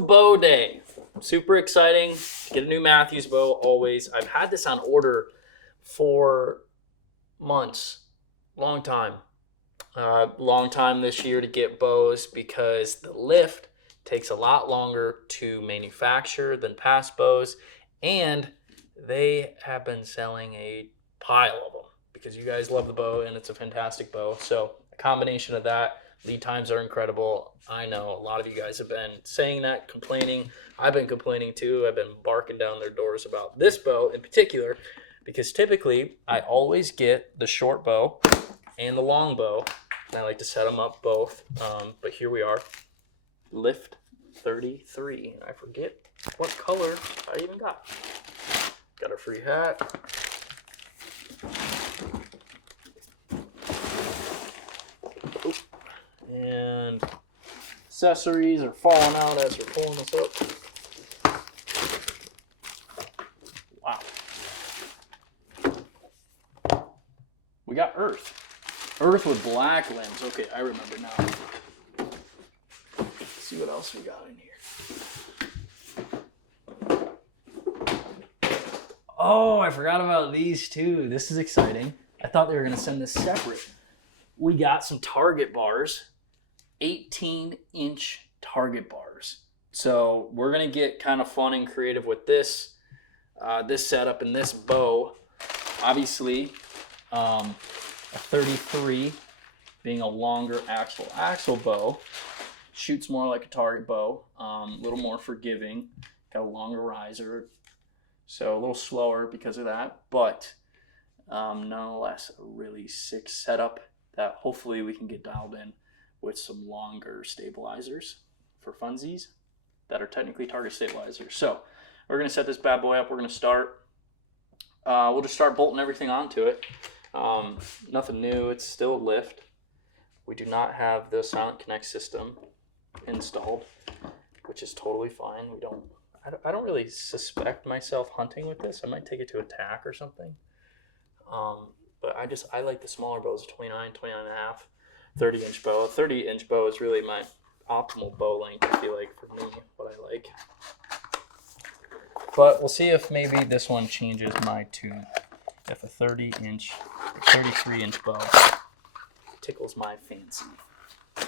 New bow day. Super exciting. Get a new Mathews bow always. I've had this on order for months. Long time. Long time this year to get bows because the lift takes a lot longer to manufacture than past bows, and they have been selling a pile of them because you guys love the bow and it's a fantastic bow. So a combination of that, lead times are incredible. I know a lot of you guys have been saying that, complaining. I've been complaining too. I've been barking down their doors about this bow in particular because typically I always get the short bow and the long bow. And I like to set them up both. But here we are. Lift 33. I forget what color I even got. Got a free hat. And accessories are falling out as we're pulling this up. Wow. We got Earth. Earth with black limbs. Okay, I remember now. Let's see what else we got in here. Oh, I forgot about these too. This is exciting. I thought they were going to send this separate. We got some target bars. 18-inch target bars. So we're going to get kind of fun and creative with this setup and this bow. Obviously, a 33 being a longer axle bow, shoots more like a target bow, a little more forgiving, got a longer riser, so a little slower because of that, but nonetheless a really sick setup that hopefully we can get dialed in with some longer stabilizers for funsies that are technically target stabilizers. So we're going to set this bad boy up. We're going to start. We'll just start bolting everything onto it. Nothing new. It's still a lift. We do not have the Silent Connect system installed, which is totally fine. I don't really suspect myself hunting with this. I might take it to attack or something. But I like the smaller bows, 29 and a half, 30-inch bow. A 30-inch bow is really my optimal bow length, I feel like, for me, what I like. But we'll see if maybe this one changes my tune. If a 30-inch, 33-inch bow tickles my fancy. I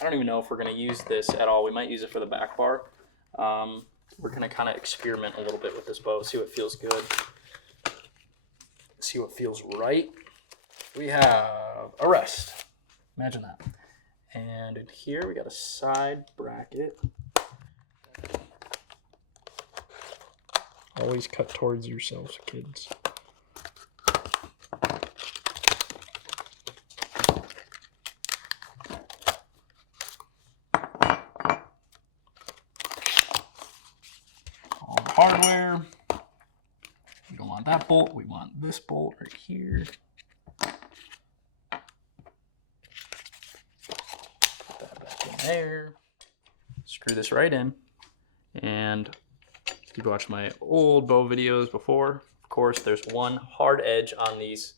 don't even know if we're going to use this at all. We might use it for the back bar. We're going to kind of experiment a little bit with this bow, see what feels good, see what feels right. We have a rest. Imagine that. And in here we got a side bracket. Always cut towards yourselves, kids. All the hardware. We don't want that bolt. We want this bolt right here. Put that back in there. Screw this right in. And if you've watched my old bow videos before, of course, there's one hard edge on these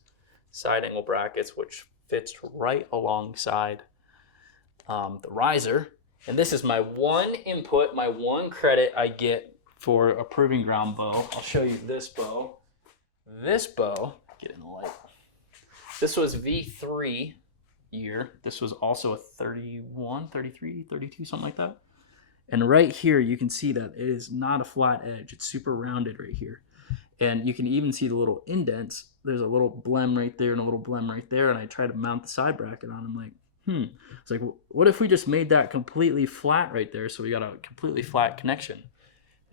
side angle brackets, which fits right alongside the riser. And this is my one input, my one credit I get for a proving ground bow. I'll show you this bow. This bow, get in the light. This was V3 year. This was also a 31, 33, 32, something like that. And right here, you can see that it is not a flat edge. It's super rounded right here. And you can even see the little indents. There's a little blem right there and a little blem right there. And I try to mount the side bracket on. I'm like, It's like, what if we just made that completely flat right there? So we got a completely flat connection.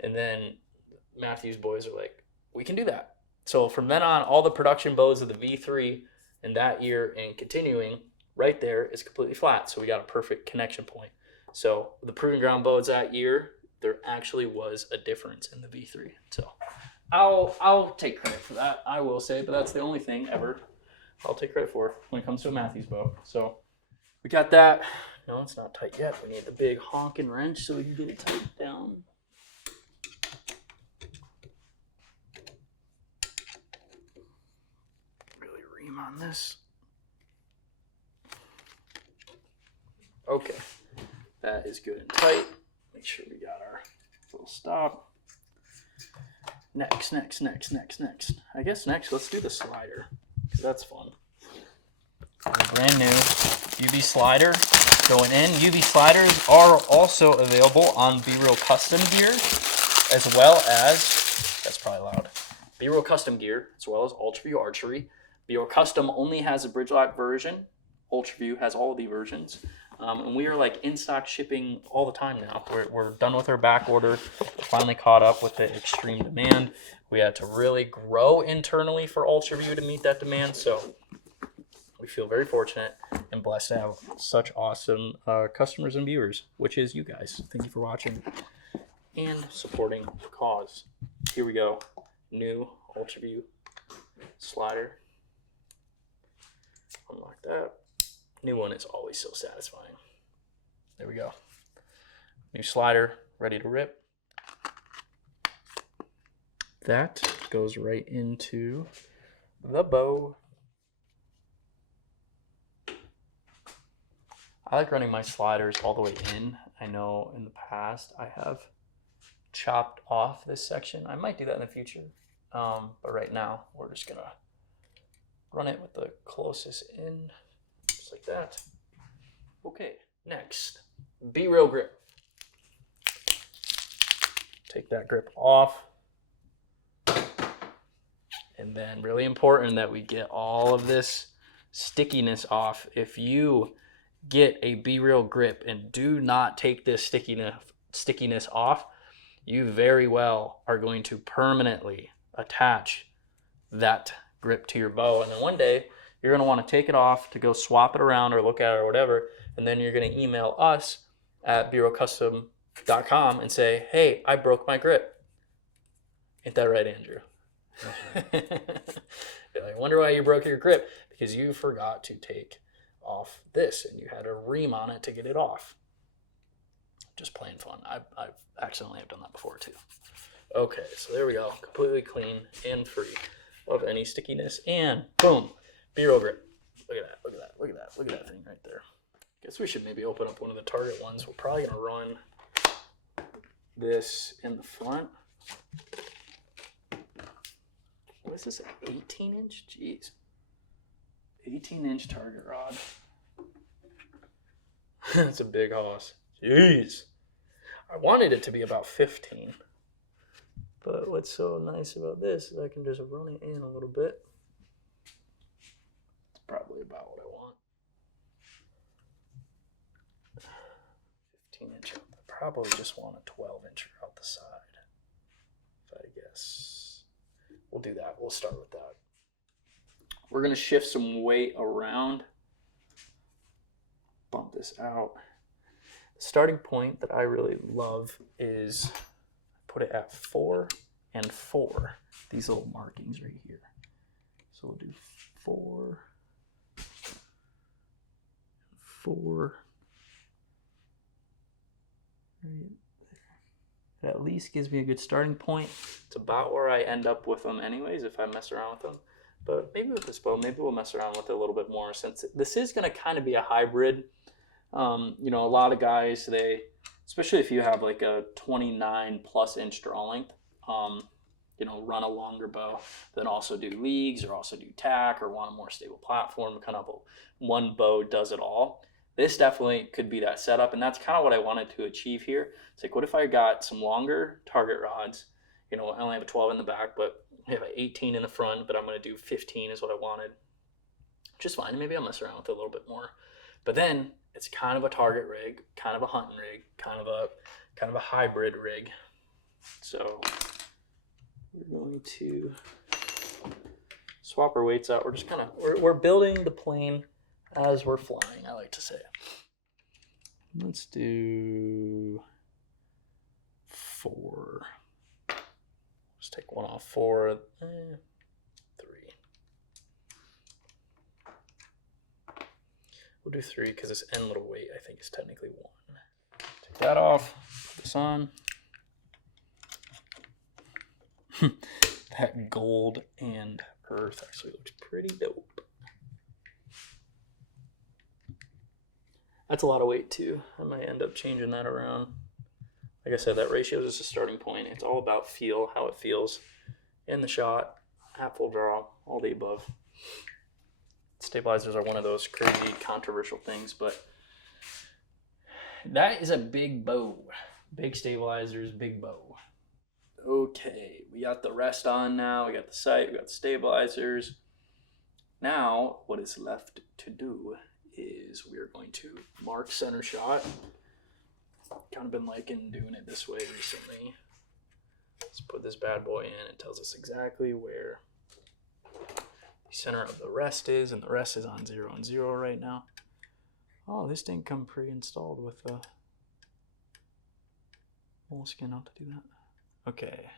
And then Mathews boys are like, we can do that. So from then on, all the production bows of the V3 in that year and continuing right there is completely flat. So we got a perfect connection point. So the proving ground bows that year, there actually was a difference in the V3. So I'll take credit for that, I will say, but that's the only thing ever I'll take credit for when it comes to a Mathews bow. So we got that. No, it's not tight yet. We need the big honking wrench so we can get it tightened down. Really ream on this. Okay. That is good and tight. Make sure we got our little stop. Next. I guess next, let's do the slider, because that's fun. Brand new UV slider going in. UV sliders are also available on B-Real Custom Gear, as well as, that's probably loud, B-Real Custom Gear, as well as UltraView Archery. B-Real Custom only has a bridge lock version. UltraView has all the versions. And we are like in stock shipping all the time now. We're done with our back order. We're finally caught up with the extreme demand. We had to really grow internally for UltraView to meet that demand. So we feel very fortunate and blessed to have such awesome customers and viewers, which is you guys. Thank you for watching and supporting the cause. Here we go. New UltraView slider. Unlock that. New one is always so satisfying. There we go. New slider, ready to rip. That goes right into the bow. I like running my sliders all the way in. I know in the past I have chopped off this section. I might do that in the future. But right now we're just gonna run it with the closest in. Just like that. Okay, next, B-Real grip. Take that grip off. And then really important that we get all of this stickiness off. If you get a B-Real grip and do not take this stickiness off, you very well are going to permanently attach that grip to your bow. And then one day, you're going to want to take it off to go swap it around or look at it or whatever, and then you're going to email us at BRealCustom.com and say, hey, I broke my grip. Ain't that right, Andrew? I wonder why you broke your grip. Because you forgot to take off this, and you had a ream on it to get it off. Just plain fun. I've accidentally have done that before, too. Okay, so there we go. Completely clean and free of any stickiness. And boom. B-Real grip. Look at that, look at that, look at that, look at that thing right there. Guess we should maybe open up one of the Target ones. We're probably gonna run this in the front. What is this, an 18-inch? Jeez. 18-inch Target rod. That's a big hoss. Jeez. I wanted it to be about 15. But what's so nice about this is I can just run it in a little bit. Probably about what I want. 15-inch. I probably just want a 12-inch out the side. If I guess. We'll do that. We'll start with that. We're going to shift some weight around. Bump this out. The starting point that I really love is put it at 4 and 4. These little markings right here. So we'll do 4. 4 right there. It at least gives me a good starting point. It's about where I end up with them anyways if I mess around with them. But maybe with this bow, maybe we'll mess around with it a little bit more, since this is going to kind of be a hybrid. You know, a lot of guys, especially if you have like a 29+ inch draw length, you know, run a longer bow, then also do leagues or also do tack or want a more stable platform. Kind of one bow does it all. This definitely could be that setup, and that's kind of what I wanted to achieve here. It's like, what if I got some longer target rods? You know, I only have a 12 in the back, but I have an 18 in the front, but I'm going to do 15 is what I wanted. Which is fine. Maybe I'll mess around with it a little bit more. But then it's kind of a target rig, kind of a hunting rig, kind of a hybrid rig. So we're going to swap our weights out. We're just kind of, we're building the plane as we're flying, I like to say. Let's do 4. Just take one off. 4, 3. We'll do 3 because this end little weight I think is technically 1. Take that off. Put this on. That gold and earth actually looks pretty dope. That's a lot of weight too. I might end up changing that around. Like I said, that ratio is just a starting point. It's all about feel, how it feels in the shot, at full draw, all the above. Stabilizers are one of those crazy controversial things, but that is a big bow. Big stabilizers, big bow. Okay, we got the rest on now. We got the sight, we got the stabilizers. Now, what is left to do is we are going to mark center shot. Kind of been liking doing it this way recently. Let's put this bad boy in. It tells us exactly where the center of the rest is, and the rest is on 0 and 0 right now. Oh, this didn't come pre-installed with the moleskin. How to do that? Okay,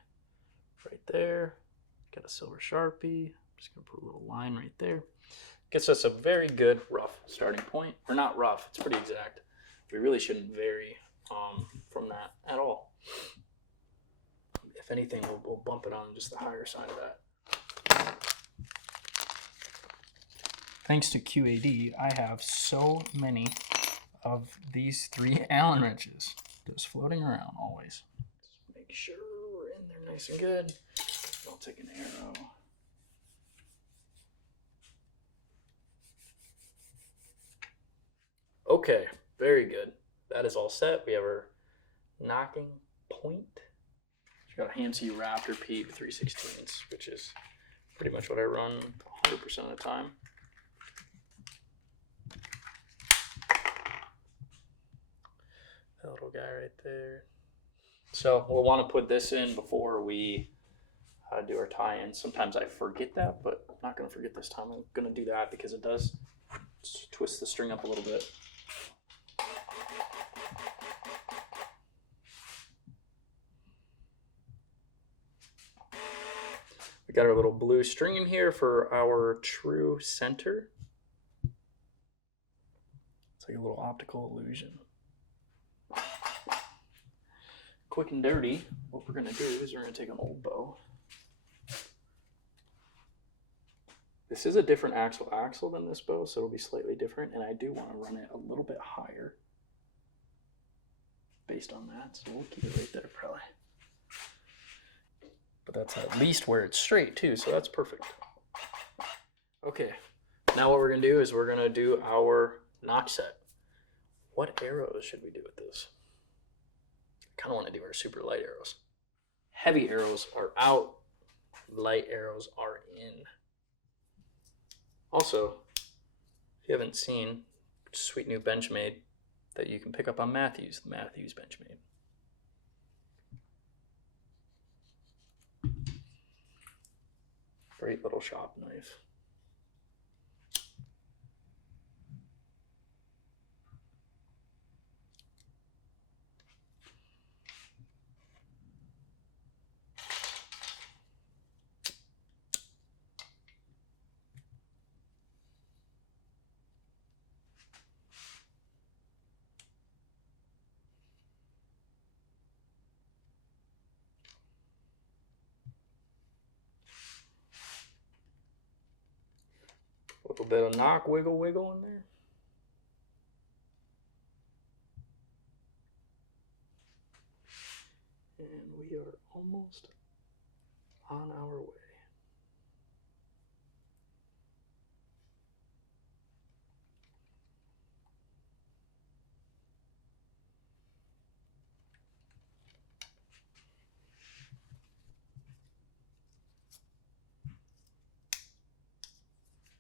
right there. Got a silver Sharpie. I'm just gonna put a little line right there. Gets us a very good rough starting point. Or not rough, it's pretty exact. We really shouldn't vary from that at all. If anything, we'll bump it on just the higher side of that. Thanks to QAD, I have so many of these 3 Allen wrenches just floating around always. Just make sure we're in there nice and good. I'll take an arrow. Okay, very good. That is all set. We have our knocking point. We got a Hamsey Raptor Peep 3/16, which is pretty much what I run 100% of the time. That little guy right there. So we'll want to put this in before we do our tie-in. Sometimes I forget that, but I'm not going to forget this time. I'm going to do that because it does twist the string up a little bit. We got our little blue string in here for our true center. It's like a little optical illusion. Quick and dirty, what we're going to do is we're going to take an old bow. This is a different axle than this bow, so it'll be slightly different, and I do want to run it a little bit higher based on that, so we'll keep it right there probably. But that's at least where it's straight too, so that's perfect. Okay, now what we're going to do is we're going to do our notch set. What arrows should we do with this? I kind of want to do our super light arrows. Heavy arrows are out, light arrows are in. Also, if you haven't seen, sweet new Benchmade that you can pick up on Mathews, the Mathews Benchmade. Great little shop knife. A little bit of knock, wiggle, wiggle in there. And we are almost on our way.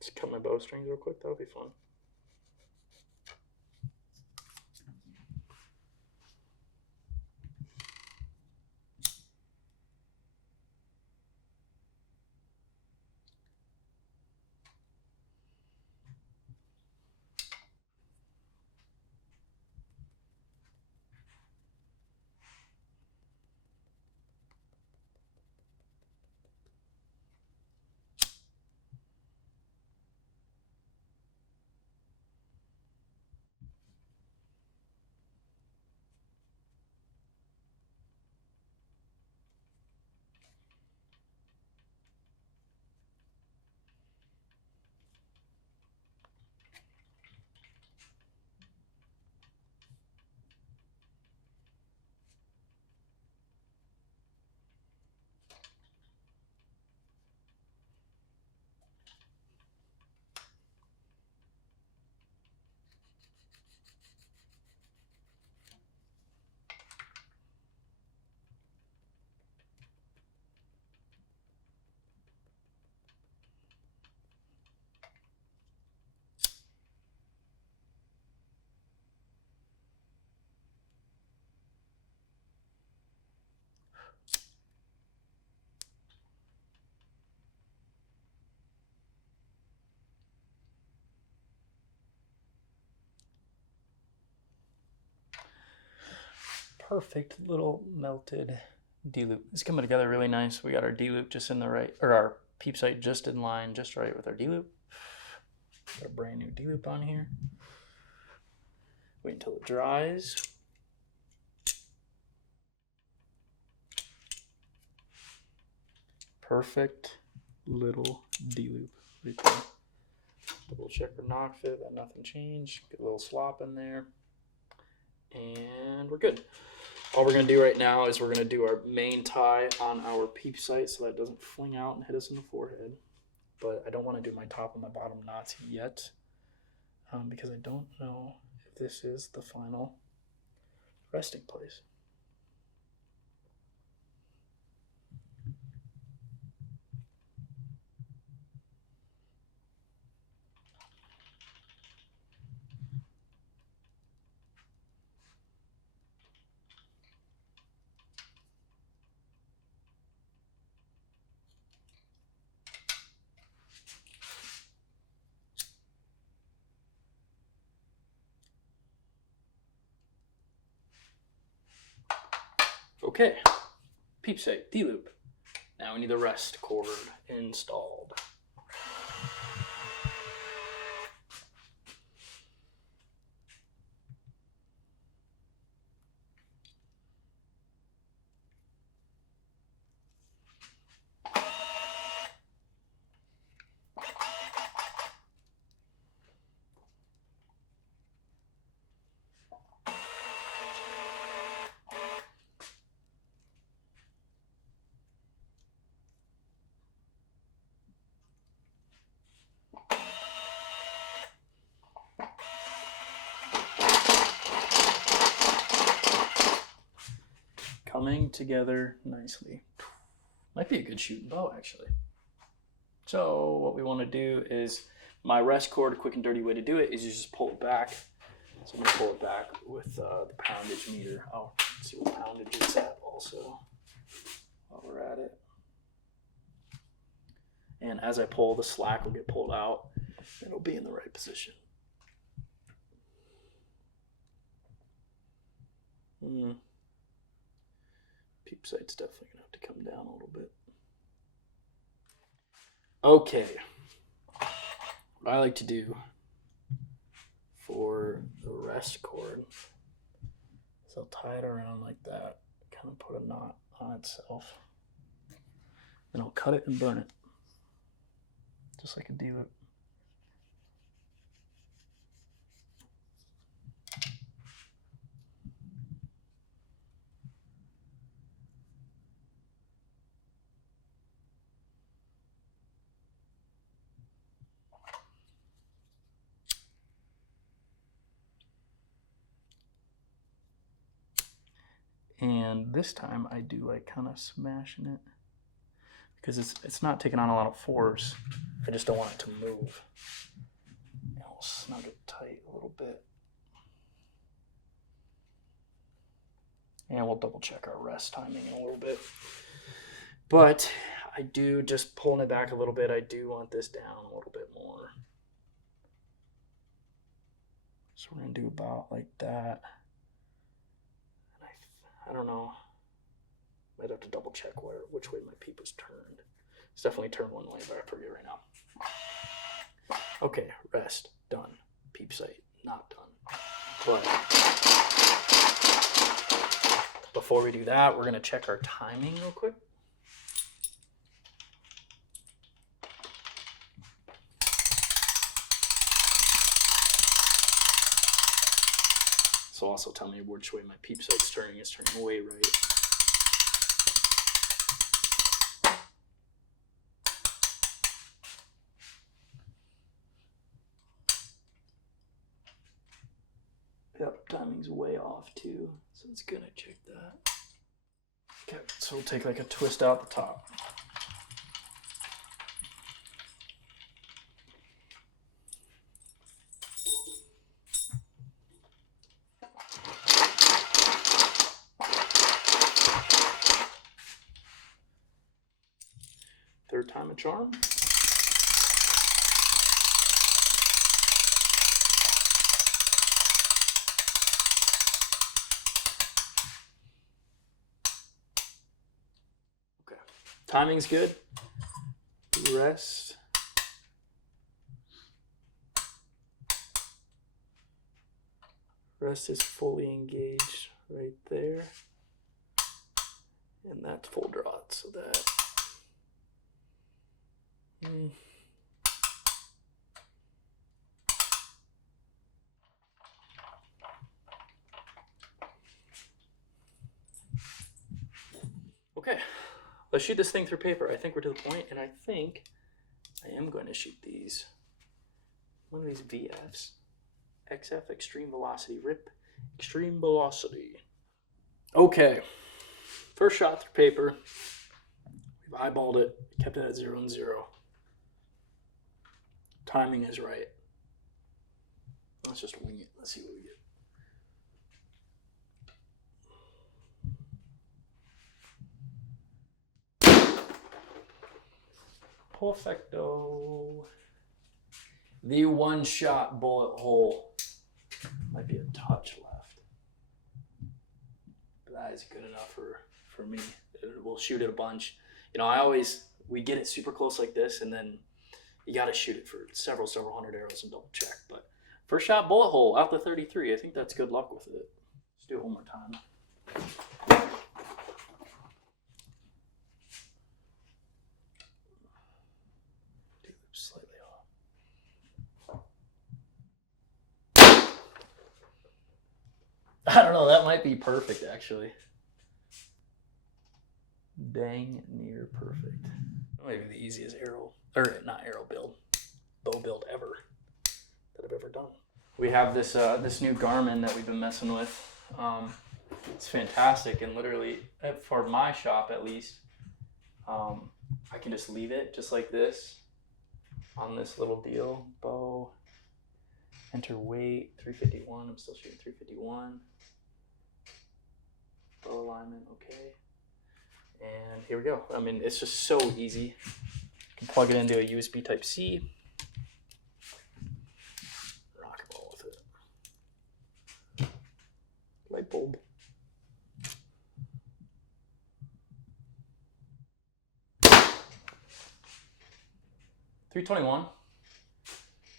Just cut my bowstrings real quick, that'll be fun. perfect little melted D-loop. It's coming together really nice. We got our D-loop just in the right, or our peep sight just in line, just right with our D-loop. Got a brand new D-loop on here. Wait until it dries. Perfect little D-loop right there. Double check our knock fit, that nothing changed. Get a little slop in there. And we're good. All we're gonna do right now is we're gonna do our main tie on our peep sight so that it doesn't fling out and hit us in the forehead. But I don't wanna do my top and my bottom knots yet because I don't know if this is the final resting place. Okay, peep sight, D-loop. Now we need the rest cord installed. Coming together nicely. Might be a good shooting bow, actually. So what we want to do is, my rest cord, a quick and dirty way to do it is you just pull it back. So I'm going to pull it back with the poundage meter. Oh, let's see what poundage it's at also while we're at it. And as I pull, the slack will get pulled out. It'll be in the right position. Peep sight's definitely gonna have to come down a little bit. Okay, what I like to do for the rest cord is I'll tie it around like that, kind of put a knot on itself, then I'll cut it and burn it, just like a D-loop. And this time I do like kind of smashing it because it's not taking on a lot of force. I just don't want it to move. And we'll snug it tight a little bit. And we'll double check our rest timing in a little bit. But I do, just pulling it back a little bit, I do want this down a little bit more. So we're gonna do about like that. I don't know. Might have to double check which way my peep was turned. It's definitely turned one way, but I forget right now. Okay, rest, done. Peep sight, not done. But before we do that, we're gonna check our timing real quick. So also tell me which way my peep sight's turning. It's turning way right. Yep, timing's way off too. So it's gonna check that. Okay, so we'll take like a twist out the top. Third time a charm. Timing's good. Rest. Rest is fully engaged right there. And that's full draught, so that. Okay, let's shoot this thing through paper. I think we're to the point, and I think I am going to shoot these. One of these VFs. XF, Extreme Velocity. RIP, Extreme Velocity. Okay, first shot through paper. We've eyeballed it, kept it at 0 and 0. Timing is right. Let's just wing it. Let's see what we get. Perfecto. The one-shot bullet hole. Might be a touch left. But that is good enough for me. We'll shoot it a bunch. You know, we get it super close like this, and then you got to shoot it for several hundred arrows and double check. But first shot bullet hole out the 33. I think that's good luck with it. Let's do it one more time. Slightly off. I don't know, that might be perfect actually. Dang near perfect. That might be the easiest bow build ever that I've ever done. We have this this new Garmin that we've been messing with. It's fantastic, and literally for my shop at least, I can just leave it just like this on this little deal. Bow, enter weight 351. I'm still shooting 351. Bow alignment, okay. And here we go. I mean, it's just so easy. You can plug it into a USB Type C. Rock and roll with it. Light bulb. .321.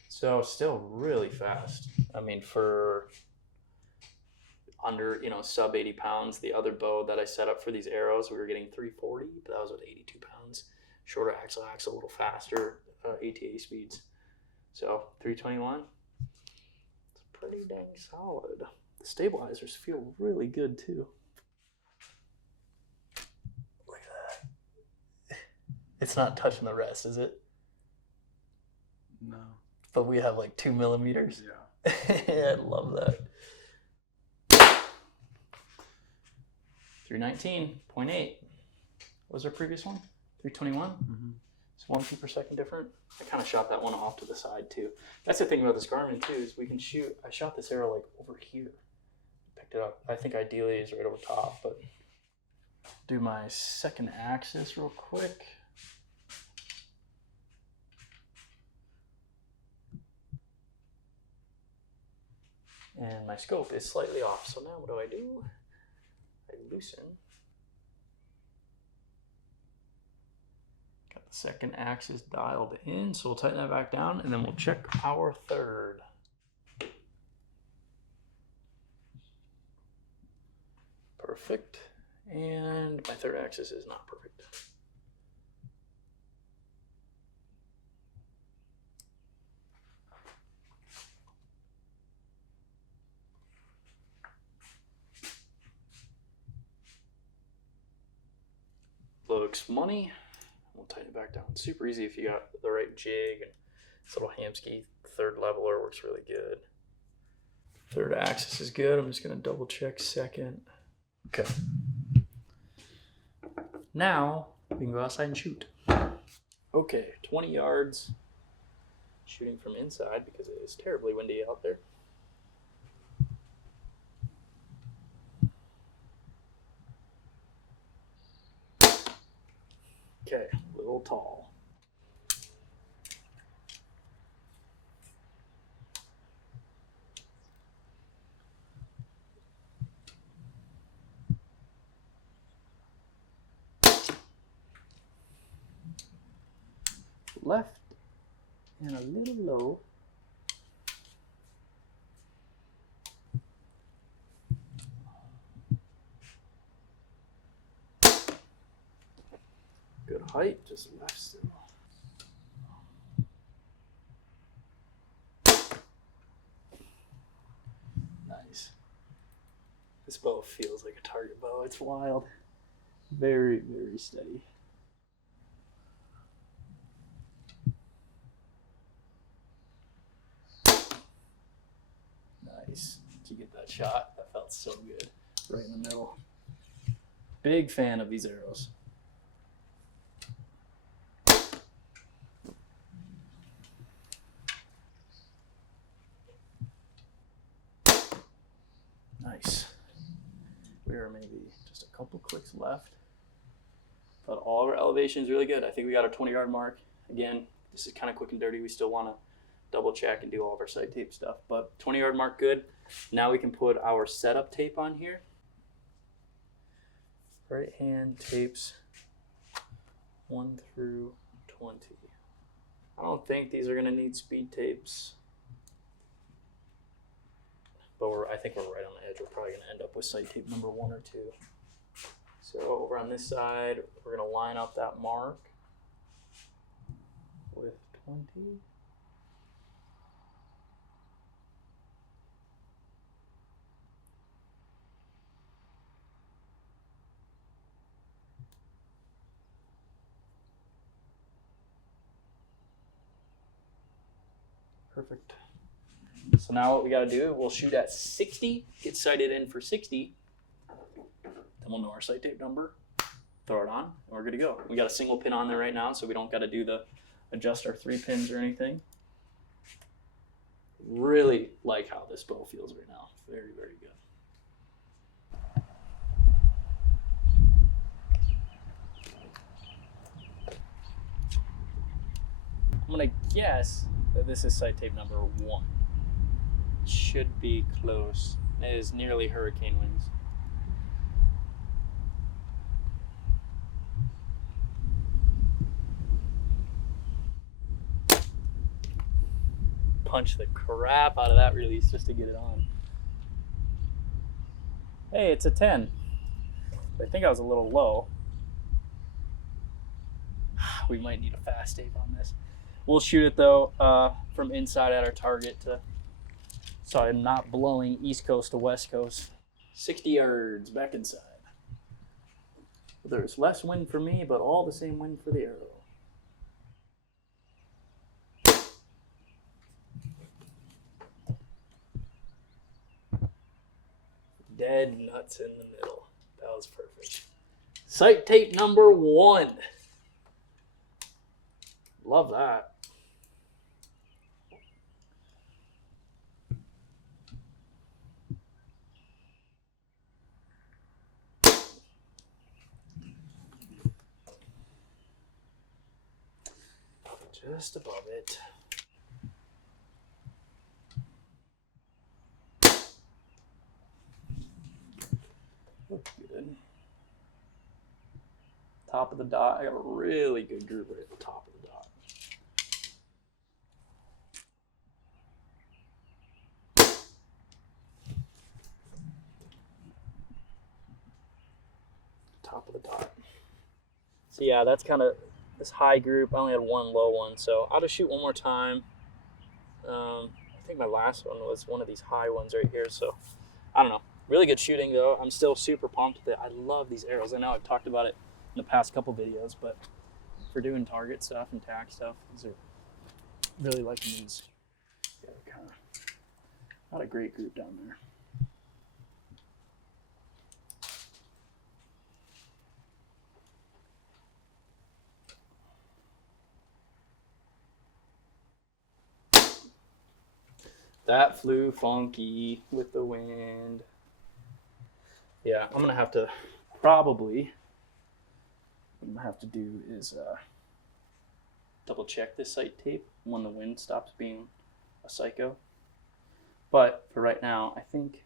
So still really fast. I mean, for under, sub 80 pounds, the other bow that I set up for these arrows, we were getting 340, but that was with 82 pounds. Shorter axle, a little faster ATA speeds. So 321, it's pretty dang solid. The stabilizers feel really good too. Look at that. It's not touching the rest, is it? No. But we have like 2 millimeters. Yeah. I love that. 319.8. What was our previous one? 321? Mm-hmm. It's 1 feet per second different. I kind of shot that one off to the side too. That's the thing about this Garmin too, is we can shoot. I shot this arrow like over here. Picked it up. I think ideally it's right over top, but do my second axis real quick. And my scope is slightly off. So now what do? I loosen. Got the second axis dialed in, so we'll tighten that back down, and then we'll check our third. Perfect. And my third axis is not perfect. Looks money. We'll tighten it back down. Super easy if you got the right jig, and this little Hamsky third leveler works really good. Third axis is good. I'm just gonna double check second. Okay. Now we can go outside and shoot. Okay, 20 yards. Shooting from inside because it is terribly windy out there. Okay, a little tall. left and a little low. Good height, just left still. Nice. This bow feels like a target bow. It's wild. Very, very steady. Nice. Did you get that shot? That felt so good. Right in the middle. Big fan of these arrows. Nice. We are maybe just a couple clicks left. But all of our elevation is really good. I think we got our 20-yard mark. Again, this is kind of quick and dirty. We still want to double check and do all of our sight tape stuff. But 20-yard mark, good. Now we can put our setup tape on here. Right hand tapes 1 through 20. I don't think these are going to need speed tapes. But I think we're right on the edge. We're probably going to end up with sight tape number 1 or 2. So over on this side, we're going to line up that mark with 20. Perfect. So now what we got to do, we'll shoot at 60, get sighted in for 60. Then we'll know our sight tape number, throw it on, and we're good to go. We got a single pin on there right now, so we don't got to do the adjust our 3 pins or anything. Really like how this bow feels right now. Very, very good. I'm gonna guess that this is sight tape number 1. Should be close. It is nearly hurricane winds. Punch the crap out of that release just to get it on. Hey, it's a 10. I think I was a little low. We might need a fast tape on this. We'll shoot it though from inside at our target so I'm not blowing east coast to west coast. 60 yards back inside. There's less wind for me, but all the same wind for the arrow. Dead nuts in the middle. That was perfect. Sight tape number 1. Love that. Just above it. Looks good. Top of the dot. I got a really good group right at the top of the dot. Top of the dot. So yeah, that's kind of this high group. I only had one low one, so I'll just shoot one more time. I think my last one was one of these high ones right here, so I don't know. Really good shooting though. I'm still super pumped with it. I love these arrows. I know I've talked about it in the past couple videos, but for doing target stuff and tack stuff, these are really liking these. Yeah, kind of not a great group down there. That flew funky with the wind. Yeah, I'm gonna have to probably, what I'm gonna have to do is double check this sight tape when the wind stops being a psycho. But for right now, I think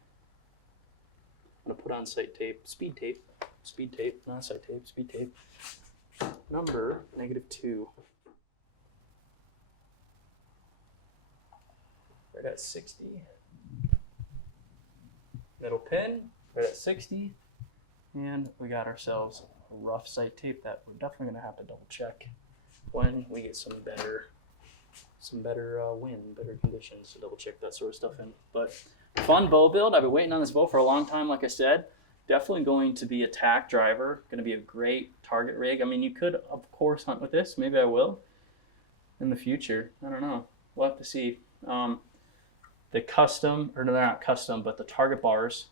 I'm gonna put on sight tape, speed tape, not sight tape, speed tape, number -2. right at 60. Middle pin, right at 60. And we got ourselves a rough sight tape that we're definitely gonna have to double check when we get some better wind, better conditions to double check that sort of stuff in. But fun bow build. I've been waiting on this bow for a long time, like I said. Definitely going to be a tack driver, going to be a great target rig. I mean, you could, of course, hunt with this. Maybe I will in the future. I don't know. We'll have to see. The custom, or no, they're not custom, but the target bars,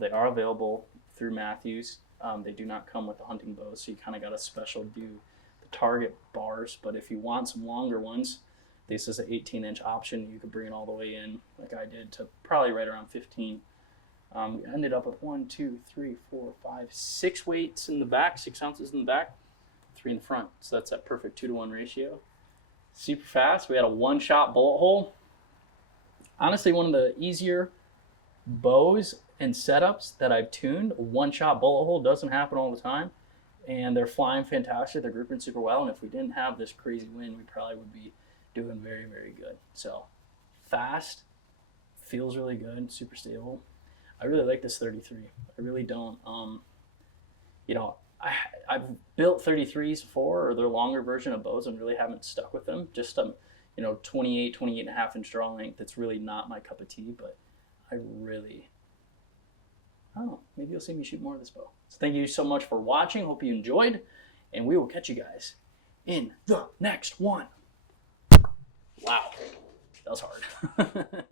they are available through Mathews. They do not come with the hunting bows, so you kind of got to special do the target bars. But if you want some longer ones, this is an 18-inch option. You could bring it all the way in, like I did, to probably right around 15. We ended up with 1, 2, 3, 4, 5, 6 weights in the back, 6 ounces in the back, 3 in the front. So that's that perfect 2-to-1 ratio. Super fast. We had a one-shot bullet hole. Honestly, one of the easier bows and setups that I've tuned. A one-shot bullet hole doesn't happen all the time, and they're flying fantastic. They're grouping super well, and if we didn't have this crazy wind, we probably would be doing very, very good. So fast, feels really good, super stable. I really like this 33. I really don't. You know, I've built 33s before, or their longer version of bows, and really haven't stuck with them. Just you know, 28 and a half inch draw length. It's really not my cup of tea, but I don't know, maybe you'll see me shoot more of this bow. So thank you so much for watching. Hope you enjoyed, and we will catch you guys in the next one. Wow, that was hard.